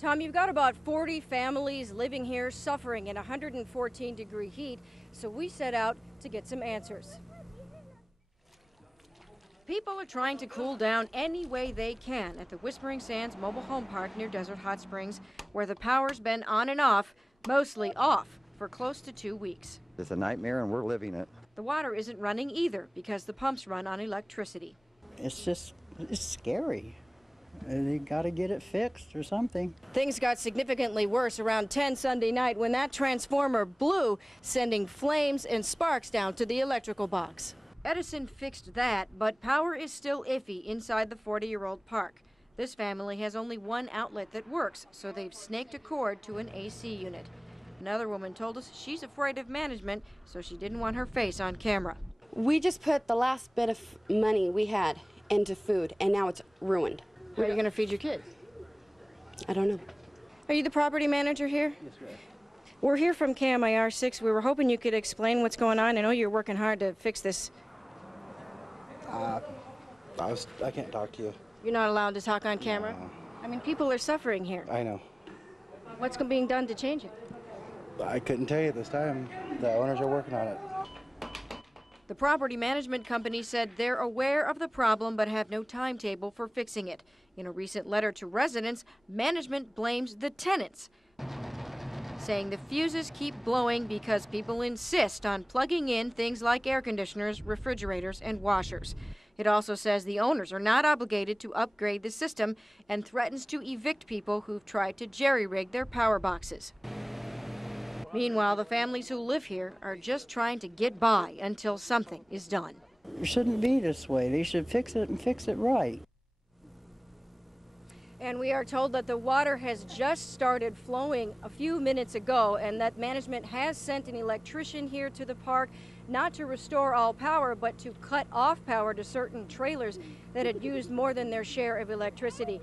Tom, you've got about 40 families living here suffering in 114-degree heat, so we set out to get some answers. People are trying to cool down any way they can at the Whispering Sands mobile home park near Desert Hot Springs, where the power's been on and off, mostly off, for close to 2 weeks. It's a nightmare and we're living it. The water isn't running either because the pumps run on electricity. It's scary. They got to get it fixed or something. Things got significantly worse around 10 Sunday night when that transformer blew, sending flames and sparks down to the electrical box. Edison fixed that, but power is still iffy inside the 40-year-old park. This family has only one outlet that works, so they've snaked a cord to an AC unit. Another woman told us she's afraid of management, so she didn't want her face on camera. We just put the last bit of money we had into food, and now it's ruined. How are you going to feed your kids? I don't know. Are you the property manager here? Yes, ma'am. We're here from KMIR 6. We were hoping you could explain what's going on. I know you're working hard to fix this. I can't talk to you. You're not allowed to talk on camera? No. I mean, people are suffering here. I know. What's being done to change it? I couldn't tell you this time. The owners are working on it. The property management company said they're aware of the problem but have no timetable for fixing it. In a recent letter to residents, management blames the tenants, saying the fuses keep blowing because people insist on plugging in things like air conditioners, refrigerators, and washers. It also says the owners are not obligated to upgrade the system and threatens to evict people who've tried to jerry-rig their power boxes. Meanwhile, the families who live here are just trying to get by until something is done. It shouldn't be this way. They should fix it and fix it right. And we are told that the water has just started flowing a few minutes ago and that management has sent an electrician here to the park, not to restore all power, but to cut off power to certain trailers that had used more than their share of electricity.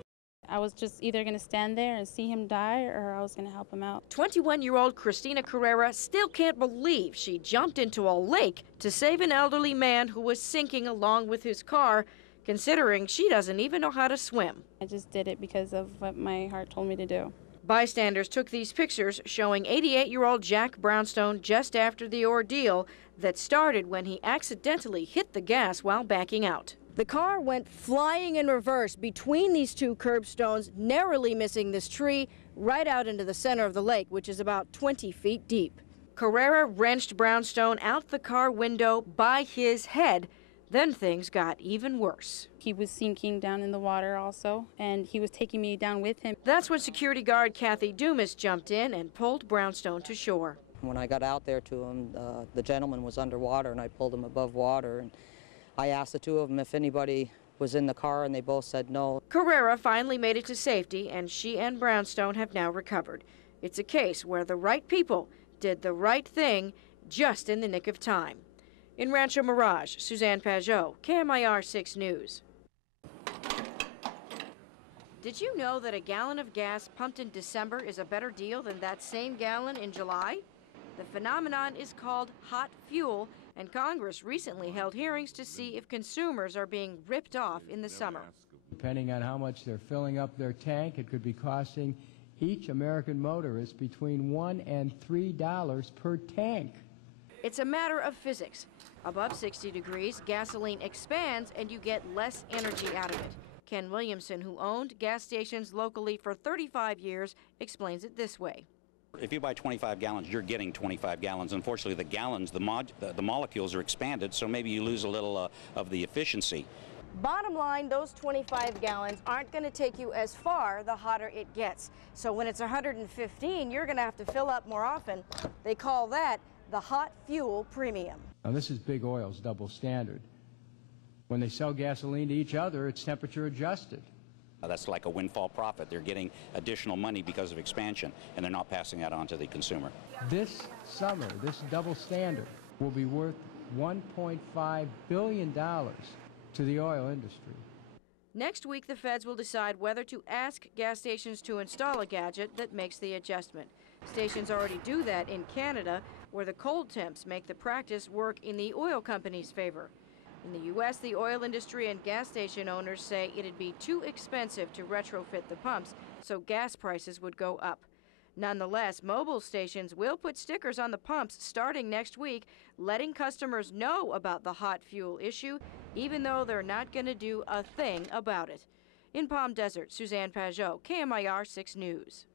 I was just either going to stand there and see him die or I was going to help him out. 21-year-old Christina Carrera still can't believe she jumped into a lake to save an elderly man who was sinking along with his car, considering she doesn't even know how to swim. I just did it because of what my heart told me to do. Bystanders took these pictures showing 88-year-old Jack Brownstone just after the ordeal that started when he accidentally hit the gas while backing out. The car went flying in reverse between these two curbstones, narrowly missing this tree, right out into the center of the lake, which is about 20 feet deep. Carrera wrenched Brownstone out the car window by his head. Then things got even worse. He was sinking down in the water also, and he was taking me down with him. That's when security guard Kathy Dumas jumped in and pulled Brownstone to shore. When I got out there to him, the gentleman was underwater, and I pulled him above water. And I asked the two of them if anybody was in the car, and they both said no. Carrera finally made it to safety, and she and Brownstone have now recovered. It's a case where the right people did the right thing just in the nick of time. In Rancho Mirage, Suzanne Pajot, KMIR 6 News. Did you know that a gallon of gas pumped in December is a better deal than that same gallon in July? The phenomenon is called hot fuel, and Congress recently held hearings to see if consumers are being ripped off in the summer. Depending on how much they're filling up their tank, it could be costing each American motorist between $1 and $3 per tank. It's a matter of physics. Above 60 degrees, gasoline expands and you get less energy out of it. Ken Williamson, who owned gas stations locally for 35 years, explains it this way. If you buy 25 gallons, you're getting 25 gallons. Unfortunately, the gallons, the molecules are expanded, so maybe you lose a little of the efficiency. Bottom line, those 25 gallons aren't going to take you as far the hotter it gets. So when it's 115, you're going to have to fill up more often. They call that the hot fuel premium. Now, this is big oil's double standard. When they sell gasoline to each other, it's temperature adjusted. That's like a windfall profit. They're getting additional money because of expansion, and they're not passing that on to the consumer. This summer, this double standard will be worth $1.5 billion to the oil industry. Next week, the feds will decide whether to ask gas stations to install a gadget that makes the adjustment. Stations already do that in Canada, where the cold temps make the practice work in the oil company's favor. In the U.S., the oil industry and gas station owners say it'd be too expensive to retrofit the pumps, so gas prices would go up. Nonetheless, mobile stations will put stickers on the pumps starting next week, letting customers know about the hot fuel issue, even though they're not going to do a thing about it. In Palm Desert, Suzanne Pajot, KMIR 6 News.